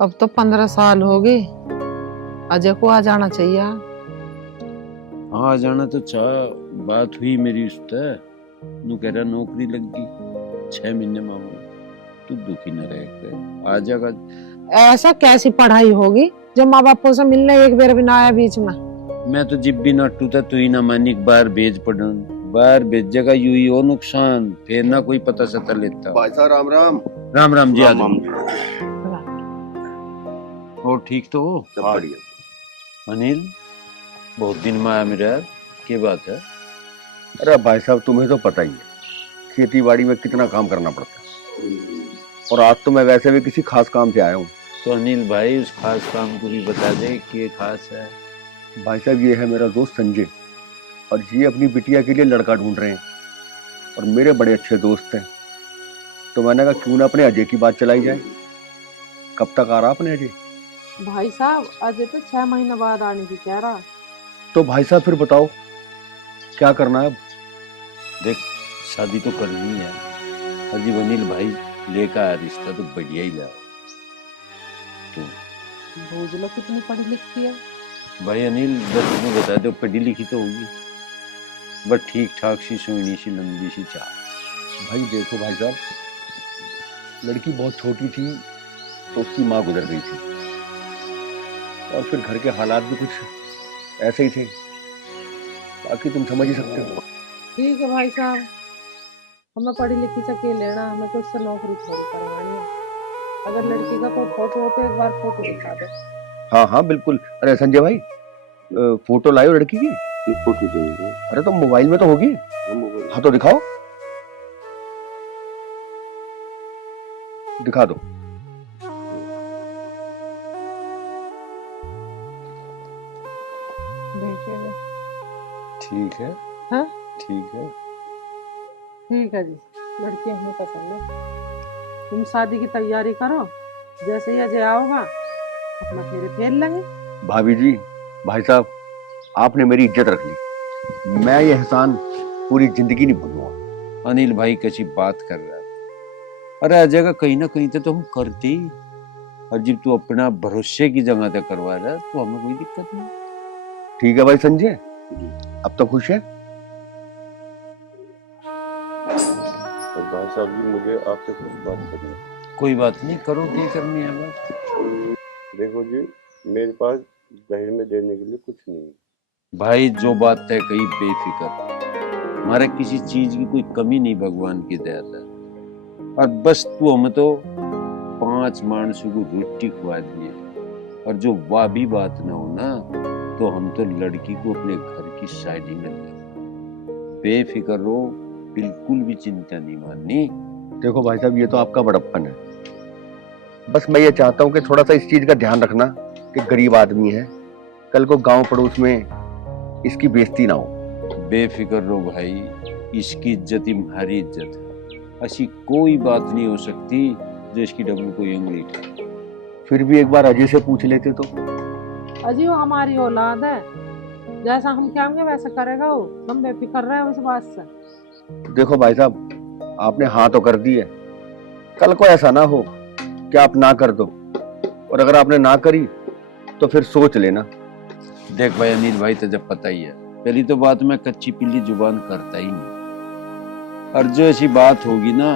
अब तो 15 साल हो गए। अजय को आ जाना चाहिए। हाँ, आ जाना तो चाह। बात हुई मेरी उससे, नू कह रहा नौकरी लग गई 6 महीने में। तू दुखी न रह, आ जाएगा। ऐसा कैसी पढ़ाई होगी जो माँ बापों से मिलने एक बार भी ना आया बीच में। मैं तो जिब भी नट्टू था, तू ही ना मानी। बाहर भेज पड़न, बाहर भेजेगा यू ही हो नुकसान, फिर ना कोई पता सता लेता। भाई साहब राम राम। राम राम जी। राम आदमी और ठीक तो हो? सब बढ़िया। अनिल, बहुत दिन में आया मेरा यार, क्या बात है? अरे भाई साहब तुम्हें तो पता ही है खेती बाड़ी में कितना काम करना पड़ता है, और आज तो मैं वैसे भी किसी खास काम से आया हूँ। तो अनिल भाई, उस खास काम को भी बता दे कि खास है। भाई साहब ये है मेरा दोस्त संजय, और ये अपनी बिटिया के लिए लड़का ढूंढ रहे हैं, और मेरे बड़े अच्छे दोस्त हैं। तो मैंने कहा क्यों ना अपने अजय की बात चलाई जाए। कब तक आ रहा अपने अजय? भाई साहब अजय तो 6 महीने बाद आने की कह रहा। तो भाई साहब फिर बताओ क्या करना है अब? देख, शादी तो करनी है। अजी अनिल भाई लेकर आया रिश्ता तो बढ़िया ही लाओ। तो भूज लो कितनी पढ़ी लिखी है। भाई अनिल, बस तुम्हें बता दो, पढ़ी लिखी तो होगी, बट ठीक ठाक सी, सोनी सी, लंबी सी चाल। भाई देखो भाई साहब, लड़की बहुत छोटी थी तो उसकी माँ गुजर गई थी, और फिर घर के हालात भी कुछ ऐसे ही थे, बाकी तुम समझ ही सकते हो। ठीक है भाई साहब, हमें पढ़ी लिखी से क्या लेना, हमें तो उससे नौकरी थोड़ी करवानी है। अगर लड़की का कोई फोटो हो तो एक बार फोटो दिखा दो। हाँ हाँ बिल्कुल। अरे संजय भाई, फोटो लाओ लड़की की। फोटो चाहिए। अरे तो मोबाइल में तो होगी। हाँ तो दिखाओ, दिखा दो। देखिए। ठीक है। हाँ ठीक है। ठीक है जी, लड़की हमें पसंद है। तुम शादी की तैयारी करो, जैसे ही अजय आओगा अपना फेरे फेर लेंगे। भाभी जी, भाई साहब, आपने मेरी इज्जत रख ली, मैं ये एहसान पूरी जिंदगी नहीं भूलूंगा। अनिल भाई कैसी बात कर रहा है? अरे अजय का कहीं ना कहीं तो हम करते ही, और जब तू अपना भरोसे की जगह तक करवा रहा है तो हमें कोई दिक्कत नहीं। ठीक है भाई संजय, अब तो खुश है? और भाई साहब जी, मुझे आपसे कुछ बात करनी है। कोई बात नहीं, करो, क्या करनी है बात। देखो जी, मेरे पास दहेज में देने के लिए कुछ नहीं है। भाई जो बात तय कही, बेफिक्र, हमारे किसी चीज की कोई कमी नहीं, भगवान की दया से। और बस तू हमें तो 5 मानसों को रोटी खुआ दिए, और जो वाह भी बात ना हो ना, तो हम तो लड़की को अपने घर की शादी में ले। बेफिक्र रहो, बिल्कुल भी चिंता नहीं माननी। देखो भाई साहब, ये तो आपका बड़प्पन है। बस मैं ये चाहता हूँ कि थोड़ा सा इस चीज का ध्यान रखना कि गरीब आदमी है, कल को गांव पड़ोस में इसकी बेइज्जती ना हो। बेफिक्र रहो भाई, इसकी इज्जत ही हमारी इज्जत है। ऐसी कोई बात नहीं हो सकती जो इसकी डब्बू कोई उंगली उठाए। फिर भी एक बार अजय से पूछ लेते तो। अजय वो हमारी औलाद है, जैसा हम कहेंगे वैसा करेगा वो। हम बेफिक्र रहे उस बात से। देखो भाई साहब, आपने हाँ तो कर दी है, कल को ऐसा ना हो कि आप ना कर दो, और अगर आपने ना करी तो फिर सोच लेना। देख भाई अनिल भाई, तो जब पता ही है, पहली तो बात मैं कच्ची पिल्ली जुबान करता ही नहीं, और जो ऐसी बात होगी ना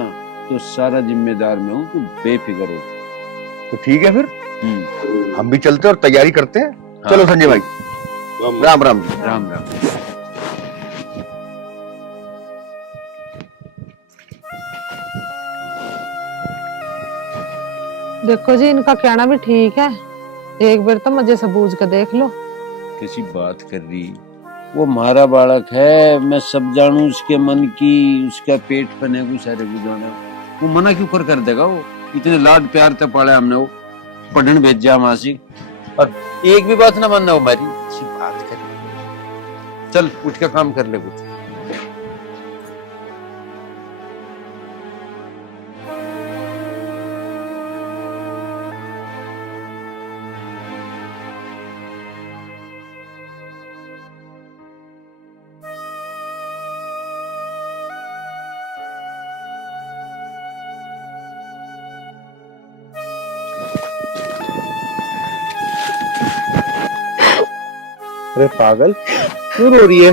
तो सारा जिम्मेदार मैं हूँ, तू बेफिक्र हो। तो ठीक है फिर हम भी चलते और तैयारी करते हैं। हाँ। चलो संजय भाई, राम राम जी। राम राम। देखो जी, इनका कहना भी ठीक है, एक बार तो मजे से बूझ के देख लो। कैसी बात कर रही, वो हमारा बालक है, मैं सब जानू उसके मन की, उसका पेट पने को सारे को जाना। वो मना क्यों कर देगा? वो इतने लाड प्यार से पाला हमने, वो पढ़ने भेजा मासी, और एक भी बात ना मानना हो हमारी। अच्छी बात कर, चल उठ के काम कर ले कुछ। अरे पागल, क्यों रो रही है?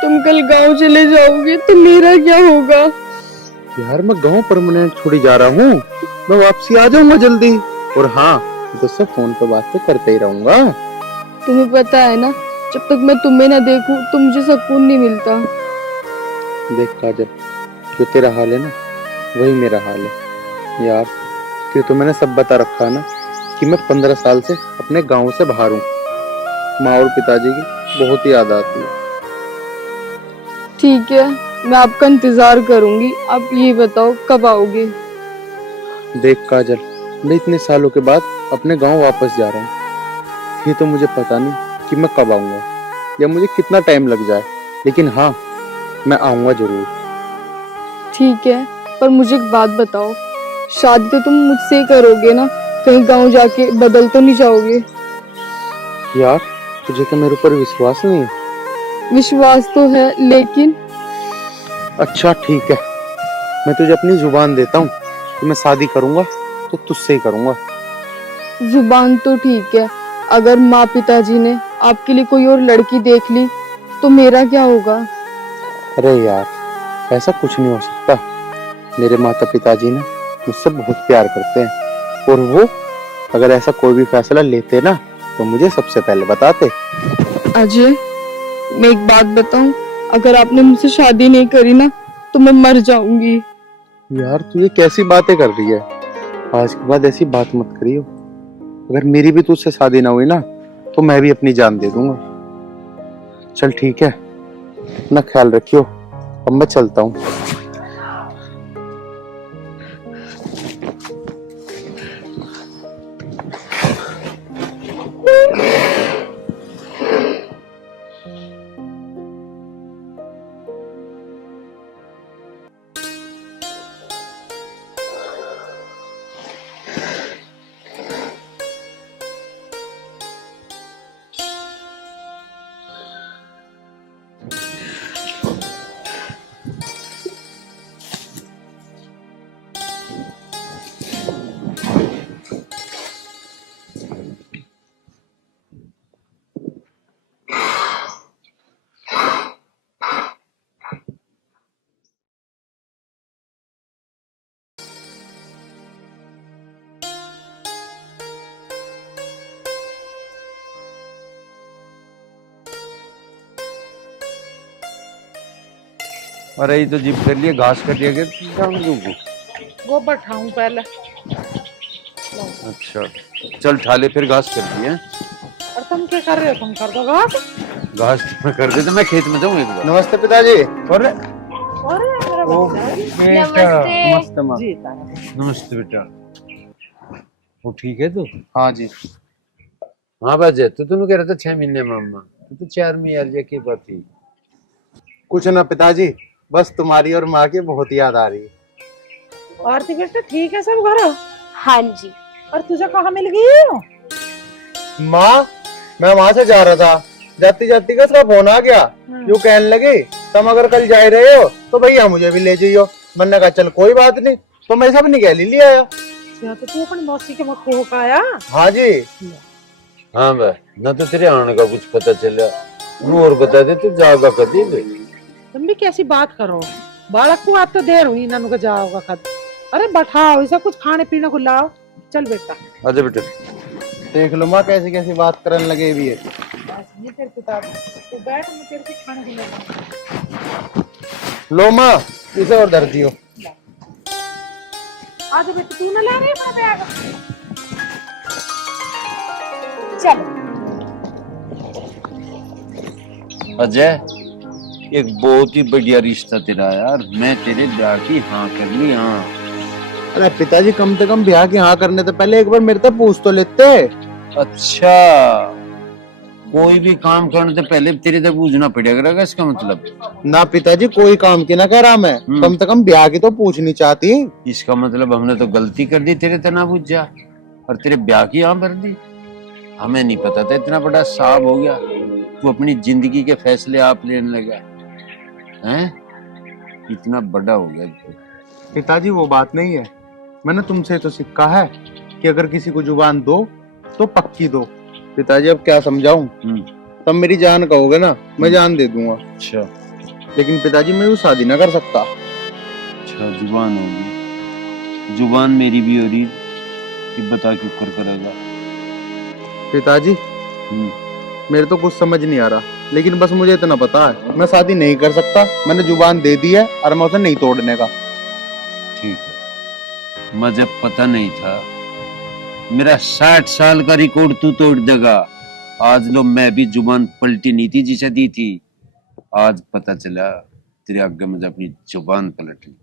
तुम कल गांव चले जाओगे तो मेरा क्या होगा? यार मैं गांव परमानेंट छोड़ी जा रहा हूँ, मैं वापसी आ जाऊंगा जल्दी। और हाँ, तुझसे फोन पे बात तो करते ही रहूंगा। तुम्हें पता है ना, जब तक मैं तुम्हें ना देखूं तो मुझे सुकून नहीं मिलता। देख काजल, जो तेरा हाल है ना वही मेरा हाल है यार। कि तो मैंने सब बता रखा है ना कि मैं 15 साल से अपने गांव से बाहर हूँ। माँ और पिताजी की बहुत ही याद आती है। ठीक है, मैं आपका इंतजार करूंगी। आप ये बताओ कब आओगे? देख काजल, मैं इतने सालों के बाद अपने गांव वापस जा रहा हूँ। ये तो मुझे पता नहीं कि मैं कब आऊंगा या मुझे कितना टाइम लग जाए, लेकिन हाँ, मैं आऊंगा जरूर। ठीक है, पर मुझे एक बात बताओ, शादी तो तुम मुझसे ही करोगे ना? कहीं गांव जाके बदल तो नहीं जाओगे? यार तुझे क्या मेरे ऊपर विश्वास नहीं है? विश्वास तो है, लेकिन अच्छा ठीक है, मैं तुझे अपनी जुबान देता हूँ कि मैं शादी करूंगा तो तुझसे ही करूंगा। जुबान तो ठीक है, अगर माँ पिताजी ने आपके लिए कोई और लड़की देख ली तो मेरा क्या होगा? अरे यार, ऐसा कुछ नहीं हो सकता। मेरे माता पिताजी ने मुझसे बहुत प्यार करते हैं, और वो अगर ऐसा कोई भी फैसला लेते ना तो मुझे सबसे पहले बताते। अजय, मैं एक बात बताऊं, अगर आपने मुझसे शादी नहीं करी ना तो मैं मर जाऊंगी। यार तू ये कैसी बातें कर रही है? आज के बाद ऐसी बात मत करियो। अगर मेरी भी तुझसे शादी ना हुई ना तो मैं भी अपनी जान दे दूंगा। चल ठीक है, अपना ख्याल रखियो, अब मैं चलता हूँ। अरे ये तो जिप कर लिए, घास कर दिया गया। गोबर ठाऊं पहले। अच्छा चल ठाले, फिर घास कर दिए। और तुम क्या कर रहे हो? तुम कर दो घास। घास मैं कर देता, मैं खेत में जाऊँ एक बार। नमस्ते पिताजी। अरे मेरा बच्चा। नमस्ते। माँ। जी तारा। नमस्ते बेटा। वो ठीक है तू? हाँ जी। हाँ बाजे, तू तो कह रहा था 6 महीने मामा, तू तो 4 में यार ये की बात थी। कुछ ना पिताजी, बस तुम्हारी और माँ की बहुत याद आ रही है। आरती बेटा ठीक है सब घर? हाँ जी। और तुझे कहाँ मिल गई? माँ, मैं वहां से जा रहा था, जाती जाती का उसका फोन आ गया। यूं कहने लगे, तुम अगर कल जा रहे हो तो भैया मुझे भी ले जाइयो। मैंने कहा चल कोई बात नहीं, तो मैं सब निकाली लिया आया। तो तू अपनी मौसी के मत हो पाया? हाँ जी। हाँ भाई, ना तो तेरे आने का कुछ पता चला, और बता दे तू जाएगा कभी भाई। तुम भी कैसी बात करो? बालक को आज तो देर हुई, नानू का जाओगा कद। अरे बैठाओ, ऐसा कुछ खाने पीने को लाओ। चल बेटा। आजा बेटा। देख लो माँ कैसी कैसी बात करने लगे भी है। ये तेरे किताब तू बैठ, मैं तेरे को खाने को लेकर। लो माँ, इसे और धर दियो। आज बेटा तू ना ले रही अपना बैग? चलो। अजय, एक बहुत ही बढ़िया रिश्ता तेरा यार, मैं तेरे ब्याह की हाँ कर ली। हाँ अरे पिताजी, कम से कम ब्याह की हाँ करने से पहले एक बार मेरे से पूछ तो लेते। अच्छा, कोई भी काम करने से पहले तेरे से पूछना पड़ेगा, इसका मतलब? ना पिताजी, कोई काम की ना कह रहा मैं, कम से कम ब्याह की तो पूछनी चाहती। इसका मतलब हमने तो गलती कर दी, तेरे से ना पूछ जा और तेरे ब्याह की हाँ भर दी। हमें नहीं पता था इतना बड़ा साहब हो गया, तू अपनी जिंदगी के फैसले आप लेने लगा हैं, इतना बड़ा हो गया। पिताजी वो बात नहीं है, मैंने तुमसे तो सीखा है कि अगर किसी को जुबान दो तो पक्की दो। पिताजी अब क्या समझाऊं? तब मेरी जान कहोगे ना, मैं जान दे दूंगा। अच्छा लेकिन पिताजी मैं वो शादी ना कर सकता। अच्छा, जुबान होगी, जुबान मेरी भी हो रही कि बता क्यों कर करेगा। पिताजी मेरे तो कुछ समझ नहीं आ रहा, लेकिन बस मुझे इतना पता है मैं शादी नहीं कर सकता। मैंने जुबान दे दी है और मैं उसे नहीं तोड़ने का। ठीक है, मुझे पता नहीं था। मेरा 60 साल का रिकॉर्ड तू तोड़ देगा। आज लो, मैं भी जुबान पलटी नहीं थी जिसे दी थी, आज पता चला तेरे आगे मुझे अपनी जुबान पलटनी।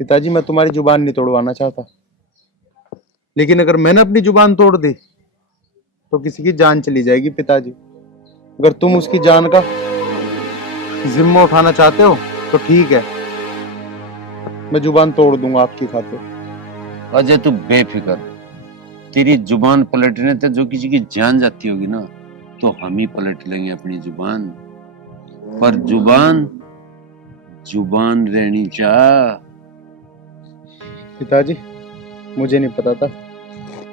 पिताजी मैं तुम्हारी जुबान नहीं तोड़वाना चाहता, लेकिन अगर मैंने अपनी जुबान तोड़ दी तो किसी की जान चली जाएगी। पिताजी अगर तुम उसकी जान का जिम्मा उठाना चाहते हो तो ठीक है, मैं जुबान तोड़ दूंगा आपकी खातिर। अजय तू बेफिक्र, तेरी जुबान पलटने से जो किसी की जान जाती होगी ना, तो हम ही पलट लेंगे अपनी जुबान। पर जुबान जुबान रहनी चाह। पिताजी मुझे नहीं पता था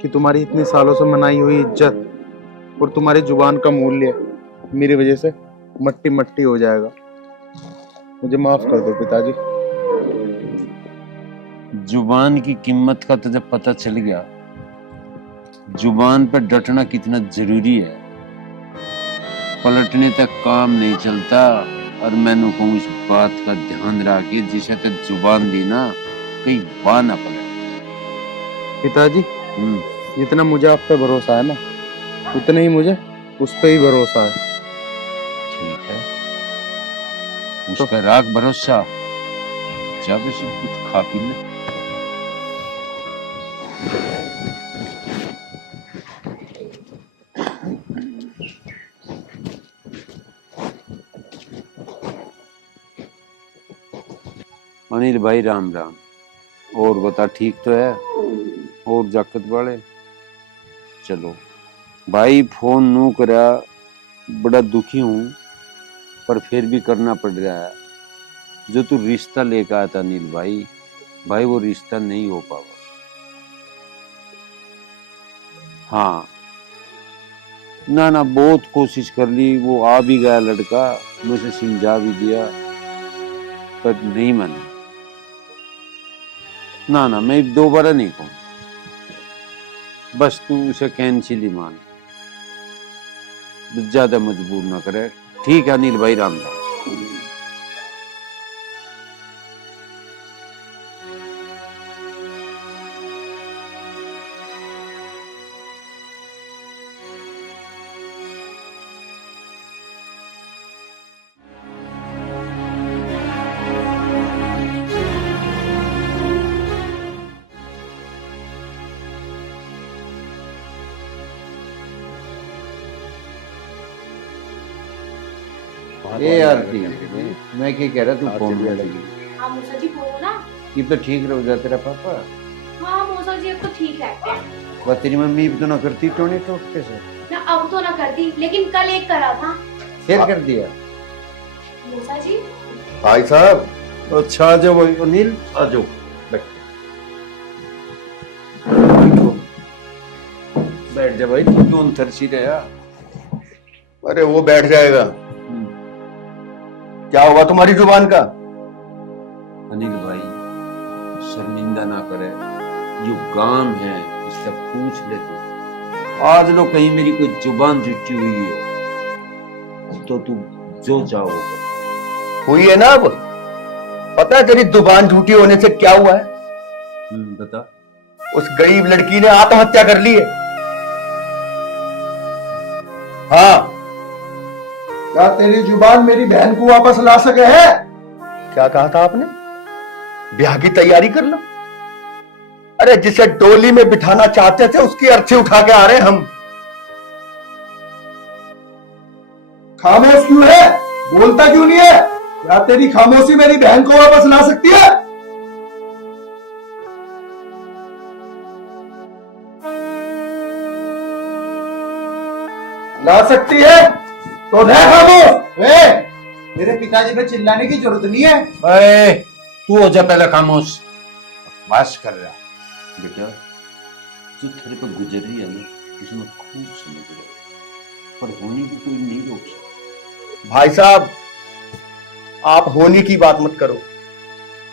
कि तुम्हारी इतने सालों से मनाई हुई इज्जत और तुम्हारी जुबान का मूल्य मेरी वजह से मट्टी मट्टी हो जाएगा। मुझे माफ कर दो पिताजी। जुबान की कीमत का तुझे पता चल गया, जुबान पर डटना कितना जरूरी है। पलटने तक काम नहीं चलता, और मैंने कहूँ इस बात का ध्यान रखिए, जिसे तो जुबान दी ना कहीं वाह ना पलट। पिताजी जितना मुझे आप पे भरोसा है ना, उतना ही मुझे उस पे ही भरोसा है। ठीक है, उस पर राख भरोसा। जब से कुछ खा पी ले। अनिल भाई राम राम। और बता, ठीक तो है? और जाकत वाले चलो भाई, फोन नू करा, बड़ा दुखी हूं, पर फिर भी करना पड़ रहा है। जो तू रिश्ता लेकर आया था अनिल भाई, भाई वो रिश्ता नहीं हो पावा। हाँ ना ना, बहुत कोशिश कर ली, वो आ भी गया लड़का, मुझे समझा भी दिया, पर नहीं माना। ना ना, मैं दोबारा नहीं कहूँ, बस तू उसे कैंसिल ही मान, ज्यादा मजबूर ना करे। ठीक है अनिल भाई, राम राम। ये यार ठीक है, मैं क्या कह रहा, तू फोन में लगी। हाँ मौसा जी बोलो ना। ये तो ठीक रह जा तेरा पापा। हाँ मौसा जी अब तो ठीक है। वह तेरी मम्मी भी तो ना करती टोने टोकते से। ना अब तो ना करती, लेकिन कल एक करा था। फिर कर दिया मौसा जी। भाई साहब, अच्छा आ जाओ भाई अनिल, आ जाओ बैठ जा भाई, तू क्यों थरसी रहा? अरे वो बैठ जाएगा। क्या हुआ तुम्हारी जुबान का? अनिल भाई शर्मिंदा ना करे, जो काम है इससे पूछ ले तू। आज लो कहीं मेरी कोई जुबान झुटी हुई है तो तू जो चाहो वो कर। हुई है ना अब? पता है तेरी जुबान झूठी होने से क्या हुआ है? बता। उस गरीब लड़की ने आत्महत्या कर ली है। हाँ, क्या तेरी जुबान मेरी बहन को वापस ला सके है? क्या कहा था आपने? ब्याह की तैयारी कर लो। अरे जिसे डोली में बिठाना चाहते थे उसकी अर्थी उठा के आ रहे हैं हम। खामोश क्यों है? बोलता क्यों नहीं है? क्या तेरी खामोशी मेरी बहन को वापस ला सकती है? ला सकती है तो रह खामोश। मेरे पिताजी पे चिल्लाने की जरूरत नहीं है। अरे तू हो जा पहले खामोश, बकवास कर रहा। बेटा जो तेरे पे गुजर रही है ना, उसमें खूब समझ रहा। पर होने को कोई नहीं रोक सकता। भाई साहब, आप होनी की बात मत करो।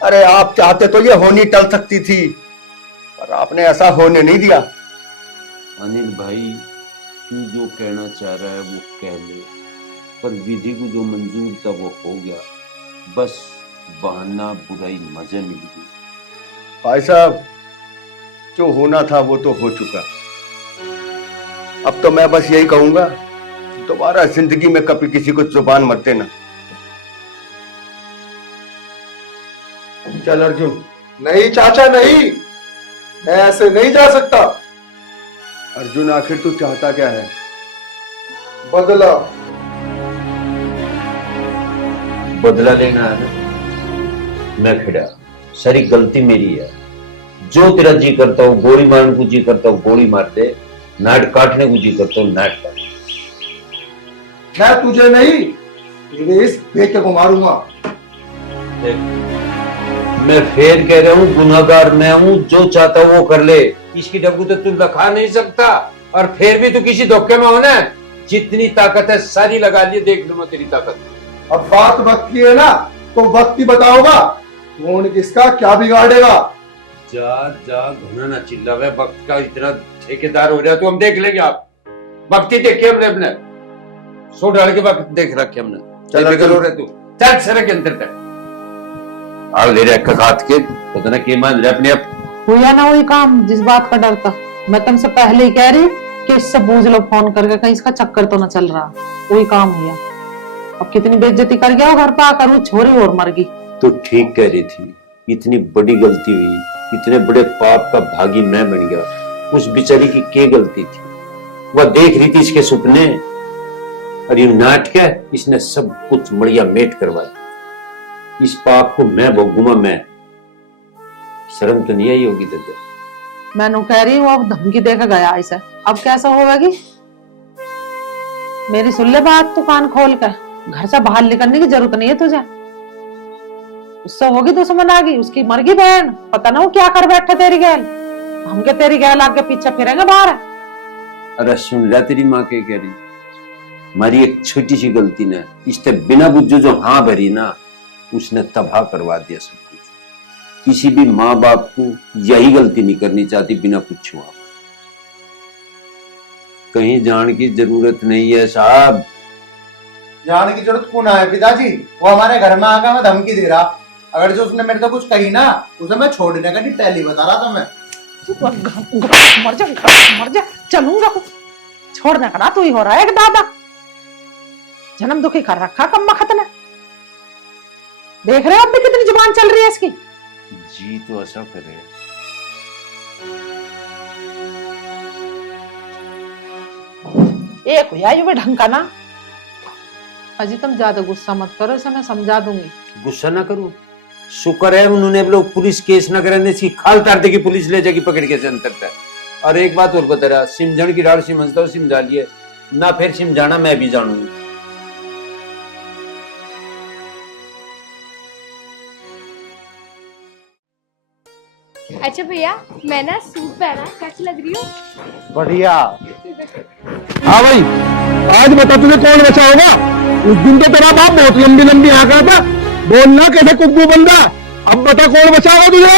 अरे आप चाहते तो ये होनी टल सकती थी, पर आपने ऐसा होने नहीं दिया। अनिल भाई, तू जो कहना चाह रहा है वो कह ले, पर विधि को जो मंजूर था वो हो गया। बस बहाना बुराई मजे मिल गई। भाई साहब, जो होना था वो तो हो चुका। अब तो मैं बस यही कहूंगा, दोबारा जिंदगी में कभी किसी को जुबान मत देना। चल अर्जुन। नहीं चाचा नहीं, मैं ऐसे नहीं जा सकता। अर्जुन, आखिर तू चाहता क्या है? बदला। बदला लेना है ना? मैं खड़ा, सारी गलती मेरी है। जो तेरा जी करता हो गोली मारने को जी करता हो गोली मार दे, नाट काटने को जी करता हो नाट काट। मैं तुझे नहीं, तेरे इस बेटे को मारूंगा। मैं फिर कह रहा हूँ, गुनाहगार मैं हूँ, जो चाहता वो कर ले। इसकी डब्बू तो तू लखा नहीं सकता, और फिर भी तू किसी धोखे में होना। जितनी ताकत है सारी लगा लिए, देख लूंगा तेरी ताकत। अब बात वक्त की है ना, तो वक्त ही बताओगा कौन किसका क्या बिगाड़ेगा। जा जा, घना ना चिल्लावे। वक्त का इतना ठेकेदार हो रहा है तो हम देख लेंगे। आप वक्त ही देखे हमने, अपने सो डाल के वक्त देख रखे हमने। चल चलो रे तू, चल सड़क के अंदर तक आग ले रहा हाथ के, पता ना के मान रहे अपने आप। हुआ ना वही काम जिस बात का डर था। मैं तुमसे पहले ही कह रही कि इससे पूछ लो फोन करके, कहीं इसका चक्कर तो ना चल रहा। वही काम हुआ। अब कितनी बेइज्जती कर गया घर पे आकर, वो छोरी और मर गई। तो ठीक कह रही थी, इतनी बड़ी गलती हुई, इतने बड़े पाप का भागी मैं बन गया। उस बेचारी की क्या गलती थी? वह देख रही थी इसके सपने, और ये नाटक है, इसने सब कुछ मड़िया मेट करवा दिया। इस पाप को मैं भोगूंगा। मैं शर्म तो नहीं आई होगी तुझे? मैं कह रही हूँ, अब धमकी देकर गया इसे, अब कैसा होगा? मेरी सुन ले बात, तू कान खोल कर। घर से बाहर निकलने की जरूरत नहीं है तुझे। उससे होगी दुश्मन आ गई, उसकी मर गई बहन, पता ना वो क्या कर बैठे तेरी गैल। हम के तेरी गैल आगे पीछे फिरेंगे बाहर। अरे सुन ले, तेरी माँ क्या कह रही? हमारी एक छोटी सी गलती ने इससे बिना बुझे जो हाँ भरी ना, उसने तबाह करवा दिया सब कुछ। किसी भी माँ बाप को यही गलती नहीं करनी चाहती बिना पूछे। कहीं जाने की जरूरत नहीं है साहब। जाने की जरूरत क्यों ना है पिताजी? वो हमारे घर में आकर मैं धमकी दे रहा, अगर जो उसने मेरे को कुछ कही ना, उसे मैं छोड़ने का नहीं टैली बता रहा था मैं। मर जा चलूंगा। छोड़ने का ना तू ही हो रहा है दादा। जन्म दुखी कर रखा कम वक्त ने। देख रहे हो अब भी कितनी जुबान चल रही है इसकी। जी तो ऐसा करे। एक हुआ ये भी ढंग का ना। अजी तुम ज्यादा गुस्सा मत करो, इसे मैं समझा दूंगी। गुस्सा ना करूं, शुक्र है उन्होंने लोग पुलिस केस न करने सी खाल तार देगी, पुलिस ले जाएगी पकड़ के अंतर तक। और एक बात और बता रहा, सिमझण की डाल समझता हूँ, समझा लिए ना, फिर समझाना मैं भी जानूंगी। अच्छा भैया, मैं ना सूट पहना, कैसी लग रही हूँ? बढ़िया। हाँ भाई, आज बता तुझे कौन बचाएगा? उस दिन तो तेरा बाप बहुत लंबी लंबी हाँक रहा था, बोलना कैसे कुब्बू बंदा। अब बता कौन बचाएगा तुझे?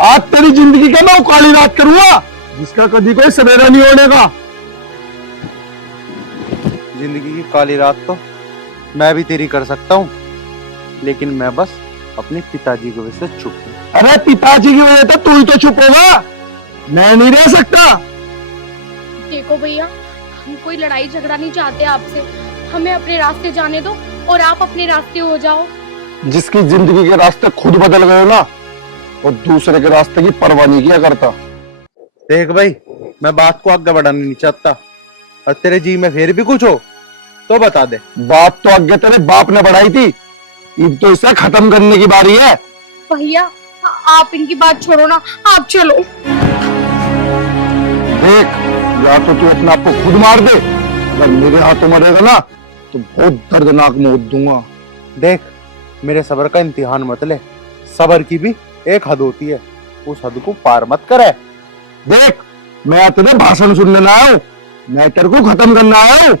आज तेरी जिंदगी का मैं वो काली रात करूंगा जिसका कभी कोई सवेरा नहीं होने का। जिंदगी की काली रात तो मैं भी तेरी कर सकता हूँ, लेकिन मैं बस अपने पिताजी की वजह से चुप हूँ। अरे पिताजी की वजह तो तू ही तो चुप होगा, मैं नहीं रह सकता। देखो भैया, हम कोई लड़ाई झगड़ा नहीं चाहते आपसे। हमें अपने रास्ते जाने दो और आप अपने रास्ते हो जाओ। जिसकी जिंदगी के रास्ते खुद बदल गए ना, वो दूसरे के रास्ते की परवाह नहीं किया करता। देख भाई, मैं बात को आगे बढ़ाना नहीं चाहता, और तेरे जी में फिर भी कुछ हो तो बता दे। बात तो आगे तेरे बाप ने बढ़ाई थी, अब तो इसे खत्म करने की बारी है। भैया आप इनकी बात छोड़ो ना, आप चलो। देख, या तो तू अपने आप को खुद मार दे, अगर मेरे हाथों मरेगा ना तो बहुत दर्दनाक मौत दूंगा। देख, मेरे सब्र का इम्तिहान मत ले, सब्र की भी एक हद होती है, उस हद को पार मत करे। देख, मैं तेरे भाषण सुनने ना आया हूं, मैटर को खत्म करना है।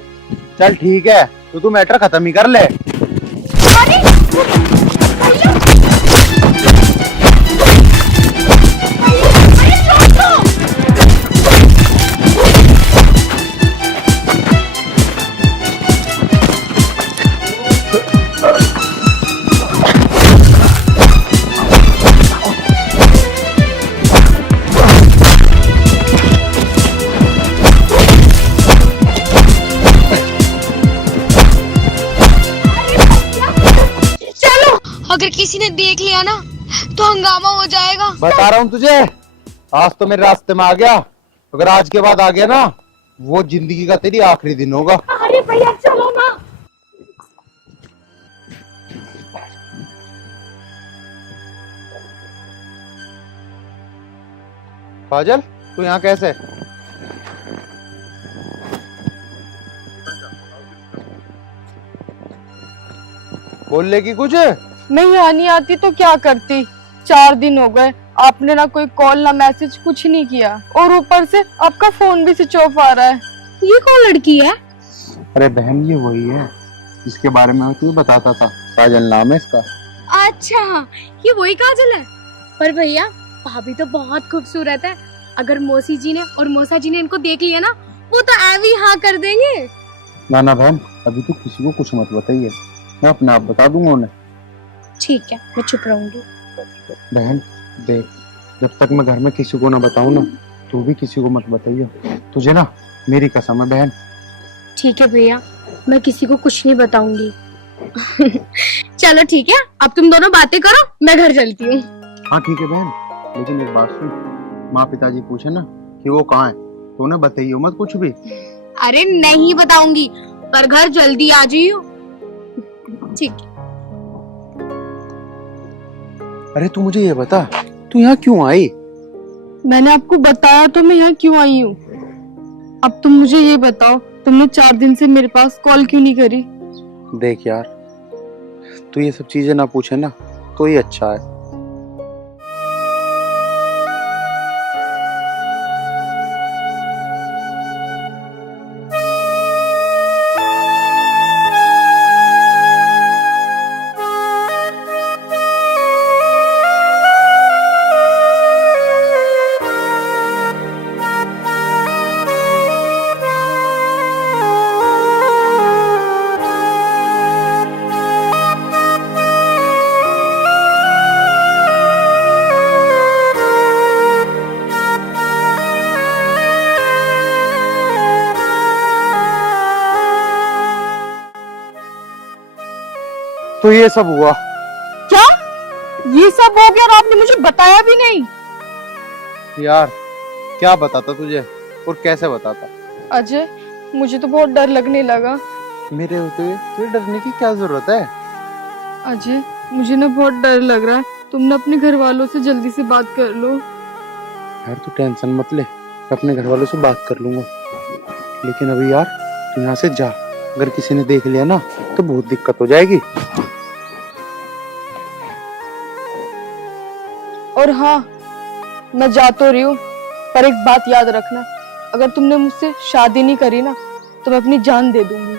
चल ठीक है, तो तू मैटर खत्म ही कर ले। अगर किसी ने देख लिया ना तो हंगामा हो जाएगा। बता रहा हूँ तुझे, आज तो मेरे रास्ते में आ गया, अगर आज के बाद आ गया ना, वो जिंदगी का तेरी आखिरी दिन होगा। अरे भैया चलो ना। काजल, तू यहाँ कैसे? बोल लेगी कुछ? मैं यहाँ नहीं आती तो क्या करती? 4 दिन हो गए, आपने ना कोई कॉल ना मैसेज कुछ नहीं किया, और ऊपर से आपका फोन भी स्विच ऑफ आ रहा है। ये कौन लड़की है? अरे बहन, ये वही है जिसके बारे में मैं तुझे बताता था, काजल नाम है इसका। अच्छा, ये वही काजल है। पर भैया भाभी तो बहुत खूबसूरत है, अगर मौसी जी ने और मौसा जी ने इनको देख लिया ना, वो तो ऐवी हाँ कर देंगे। ना ना बहन, अभी तो किसी को कुछ मत बताइए, मैं अपने आप बता दूंगा उन्हें। ठीक है, मैं चुप रहूंगी। बहन देख, जब तक मैं घर में किसी को ना बताऊं ना, तू भी किसी को मत बताइए, तुझे ना मेरी कसम है बहन। ठीक है भैया, मैं किसी को कुछ नहीं बताऊंगी। चलो ठीक है, अब तुम दोनों बातें करो, मैं घर चलती हूँ। हाँ ठीक है बहन, लेकिन एक बात सुन, माँ पिताजी पूछे ना कि वो कहाँ है, तो उन्हें बताइए मत कुछ भी। अरे नहीं बताऊंगी, पर घर जल्दी आ जाइयो। ठीक है। अरे तू मुझे ये बता, तू यहाँ क्यों आई? मैंने आपको बताया तो मैं यहाँ क्यों आई हूँ। अब तुम मुझे ये बताओ, तुमने 4 दिन से मेरे पास कॉल क्यों नहीं करी? देख यार, तू ये सब चीजें ना पूछे ना तो ही अच्छा है। तो ये सब हुआ? क्या ये सब हो गया और आपने मुझे बताया भी नहीं? यार क्या बताता तुझे, और कैसे बताता? अजय, मुझे तो बहुत डर लगने लगा। मेरे होते हुए तुझे डरने की क्या जरूरत है? अजय, मुझे ना बहुत डर लग रहा है, तुम ना अपने घर वालों से जल्दी से बात कर लो। यार तू टेंशन मत ले, मैं अपने घर वालों से बात कर लूंगा, लेकिन अभी यार तू यहाँ से जा, अगर किसी ने देख लिया ना तो बहुत दिक्कत हो जाएगी। और हाँ, मैं जा तो रही हूँ, पर एक बात याद रखना, अगर तुमने मुझसे शादी नहीं करी ना तो मैं अपनी जान दे दूंगी।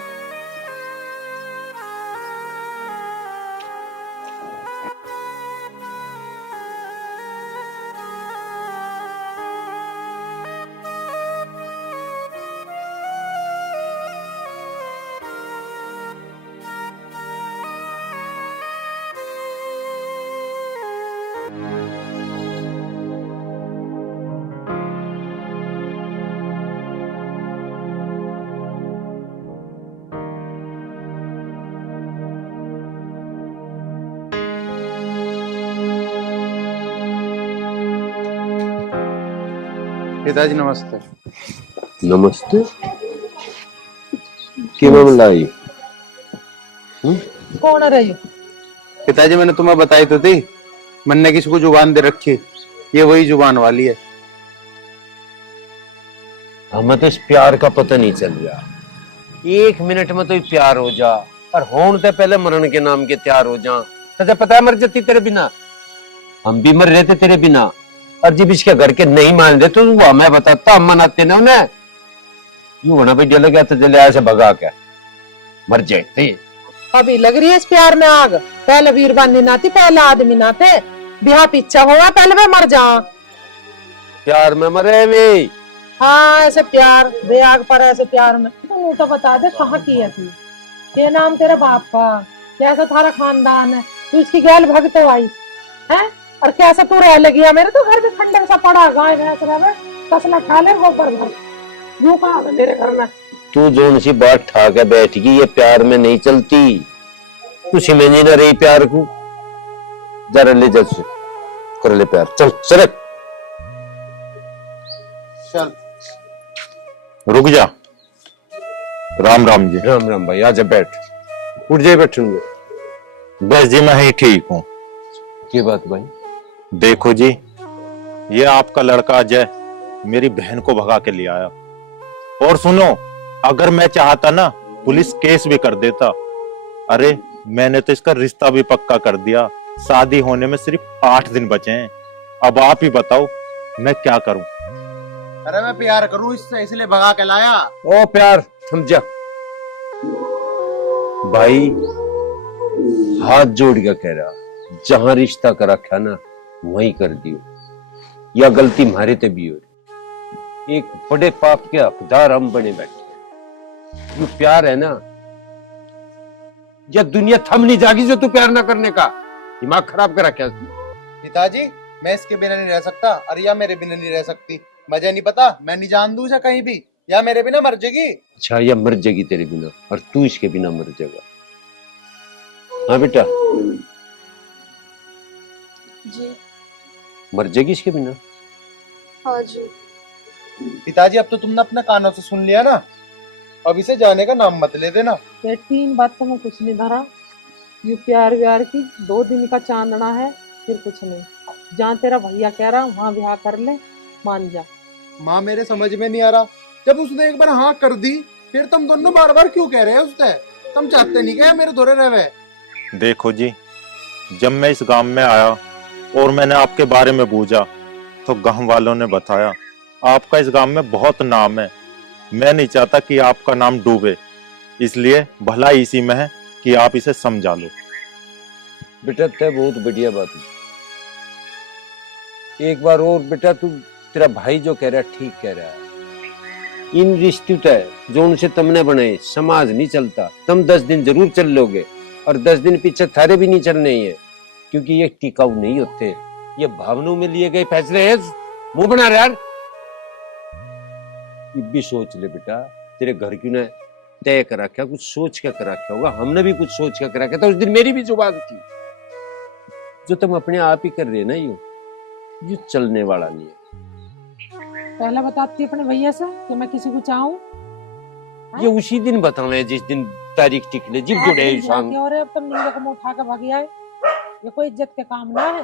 पिताजी नमस्ते। नमस्ते। की लाई? कौन है रही? पिताजी मैंने तुम्हें बताई तो थी, मन ने किसी को जुबान दे रखी, ये वही जुबान वाली है। हमें तो इस प्यार का पता नहीं चल रहा, 1 मिनट में तो प्यार हो जा, और होने से पहले मरण के नाम के तैयार हो जा। तुझे पता है मर जाती तेरे बिना, हम भी मर रहे थे तेरे बिना, और जब इसके घर के नहीं मान रहे तो वो हमें बताता, हम मनाते ना उन्हें। यूं होना भाई डर गया तो चले ऐसे भगा क्या मर जाते। अभी लग रही है इस प्यार में आग। पहले वीरबानी ना थी, पहले आदमी ना थे। ब्याह पीछा हुआ, पहले मैं मर जा। प्यार में मरे वे। हाँ ऐसे प्यार दे आग पर, ऐसे प्यार में तू तो बता दे कहाँ की है तू? ये नाम तेरे बाप का, कैसा थारा खानदान है? तू इसकी गैल भगत आई है, और कैसा तू रह लगी है? मेरे तो घर में खंडर सा पड़ा, गाय भैंस रहे, कसला खा ले गोबर भर। यूं कहा है मेरे घर में? तू जोन सी बात ठा के बैठ गई, ये प्यार में नहीं चलती। तू समझ ही ना रही प्यार को। जरा ले जा कर ले प्यार, चल सरक। चल रुक जा। राम राम जी। राम राम भाई, आजा बैठ। उठ जाए बैठूंगे। बस जी मैं ही ठीक हूँ। क्या बात भाई? देखो जी, ये आपका लड़का अजय मेरी बहन को भगा के ले आया। और सुनो, अगर मैं चाहता ना पुलिस केस भी कर देता। अरे मैंने तो इसका रिश्ता भी पक्का कर दिया। शादी होने में सिर्फ 8 दिन बचे हैं। अब आप ही बताओ मैं क्या करूं? अरे मैं प्यार करूं इससे, इसलिए भगा के लाया। ओ प्यार समझा भाई, हाथ जोड़ के कह रहा, जहां रिश्ता कर रखा ना वहीं कर दियो। या गलती मारे ते भी हो, एक बड़े पाप के हकदार हम बने बैठे। जो प्यार है ना, या दुनिया थम नहीं जागी जो तू प्यार ना करने का। दिमाग खराब करा क्या? पिताजी मैं इसके बिना नहीं रह सकता, और या मेरे बिना नहीं रह सकती। मुझे नहीं पता, मैं नहीं जान दूं कहीं भी, या मेरे बिना मर जाएगी। अच्छा, या मर जाएगी तेरे बिना और तू इसके बिना मर जाएगा। हाँ बेटा, जी मर जाएगी इसके बिना। हाँ जी। पिताजी अब तो तुमने अपने कानों से सुन लिया ना, अब इसे जाने का नाम मत ले देना। ये 3 बात तो मैं कुछ नहीं धरा। यू प्यार व्यार की 2 दिन का चांदना है, फिर कुछ नहीं। जहाँ तेरा भैया कह रहा वहाँ ब्याह कर ले, मान जा। माँ मेरे समझ में नहीं आ रहा, जब उसने एक बार हाँ कर दी फिर तुम दोनों बार बार क्यों कह रहे हो उससे? तुम चाहते नहीं क्या मेरे धोरे रहे? देखो जी, जब मैं इस गांव में आया और मैंने आपके बारे में पूछा तो गांव वालों ने बताया आपका इस गांव में बहुत नाम है। मैं नहीं चाहता कि आपका नाम डूबे, इसलिए भला इसी में है कि आप इसे समझा लो। बेटा तय बहुत बढ़िया बात है। एक बार और बेटा, तू तेरा भाई जो कह रहा है ठीक कह रहा है। इन रिश्ते तय जो उनसे तुमने बनाए, समाज नहीं चलता। तुम 10 दिन जरूर चल लोगे और 10 दिन पीछे थारे भी नहीं चलने हैं, क्योंकि ये टिकाऊ नहीं होते। ये भावनाओं में लिए गए फैसले हैं। मुंह बना रहे यार। ये भी सोच ले बेटा, तेरे घर क्यों ने तय कर रखा, कुछ सोच के कर रखा होगा। हमने भी कुछ सोच के कर रखा था। उस दिन मेरी भी जुबान थी। जो तुम अपने आप ही कर रहे ना, यू चलने वाला नहीं है। पहले बताती अपने भैया से कि मैं किसी को चाहूँ। ये उसी दिन बताना है जिस दिन तारीख टिकने, जिब जुड़े इंसान। क्यों रे, अब तुम नीले को मुंह उठा के भाग आए? ये कोई इज्जत के काम ना है।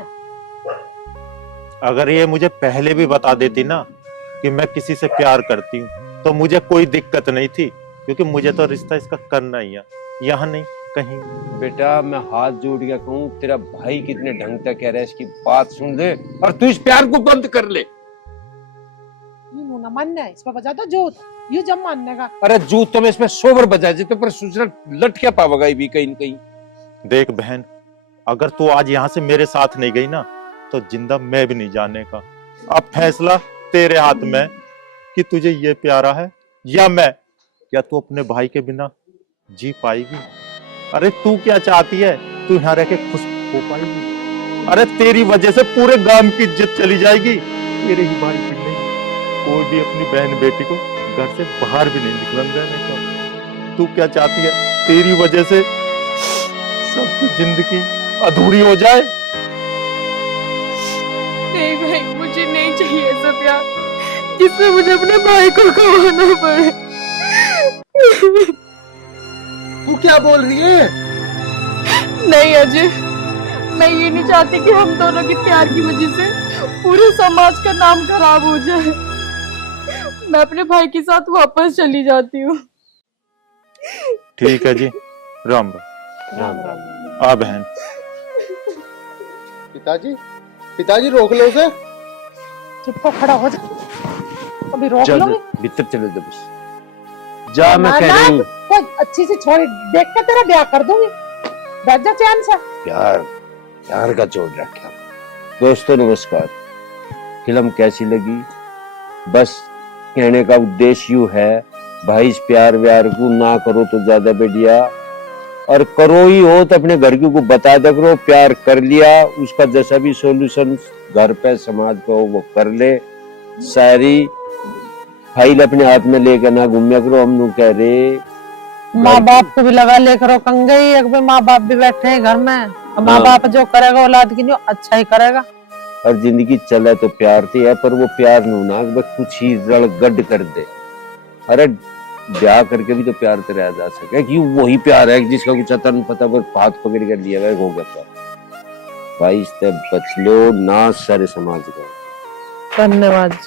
अगर ये मुझे पहले भी बता देती ना कि मैं किसी से प्यार करती हूँ तो मुझे कोई दिक्कत नहीं थी, क्योंकि मुझे तो रिश्ता इसका करना ही है, यहाँ नहीं कहीं। बेटा मैं हाथ जोड़ के कहूँ, तेरा भाई कितने ढंग से कह रहा है, इसकी बात सुन ले और तू इस प्यार को बंद कर ले। ना मानना है, इस पर बजा दो जोत। यू जब मानने का। अरे जूत तो मैं इसमें सोबर बजा जे, तो पर सूचना लट क्या पावेगा भी कहीं न कहीं। देख बहन, अगर तू आज यहाँ से मेरे साथ नहीं गई ना तो जिंदा मैं भी नहीं जाने का। अब फैसला तेरे हाथ में कि तुझे ये प्यारा है या मैं। क्या तू अपने भाई के बिना जी पाएगी? अरे तू क्या चाहती है? तू यहाँ रह के खुश हो पाएगी? अरे तेरी वजह से पूरे गांव की इज्जत चली जाएगी, तेरे ही भाई की नहीं। कोई भी अपनी बहन बेटी को घर से बाहर भी नहीं निकलन देने का। तू क्या चाहती है तेरी वजह से सबकी जिंदगी अधूरी हो जाए? नहीं भाई, मुझे नहीं चाहिए ऐसा प्यार जिसमें मुझे अपने भाई को गंवाना पड़े। तू क्या बोल रही है? नहीं अजय, मैं ये नहीं चाहती कि हम दोनों के प्यार की वजह से पूरे समाज का नाम खराब हो जाए। मैं अपने भाई के साथ वापस चली जाती हूँ। ठीक है जी, राम राम। आ बहन। पिताजी, पिताजी रोक लो उसे। चुप हो, खड़ा हो जा। अभी रोक चल लो। भीतर चले जा बस। जा मैं कह रही हूँ। कोई अच्छी सी छोरी देख के तेरा ब्याह कर दूंगी, बैठ जा चैन से। प्यार प्यार का जोड़ रखा। दोस्तों नमस्कार, फिल्म कैसी लगी? बस कहने का उद्देश्य यूं है भाई, इस प्यार व्यार को ना करो तो ज्यादा बढ़िया, और करो ही हो तो अपने घर की को बता दे करो। प्यार कर लिया, उसका जैसा भी सॉल्यूशन घर पे समाज पे हो वो कर ले। सारी फाइल अपने हाथ में लेकर ना घूमया करो। हम लोग कह रहे माँ बाप को भी लगा ले करो कंगे ही, एक भी माँ बाप भी बैठे हैं घर में, माँ बाप जो करेगा औलाद के लिए अच्छा ही करेगा। और जिंदगी चले तो प्यार थी है, पर वो प्यार नू ना कुछ ही रड़गड कर दे। अरे ब्याह करके भी तो प्यार तो रह जा सके, कि वही प्यार है जिसका कुछ अता नहीं पता, पर हाथ पकड़ कर लिया गया हो गया। भाई इससे बच लो ना सारे समाज का। धन्यवाद।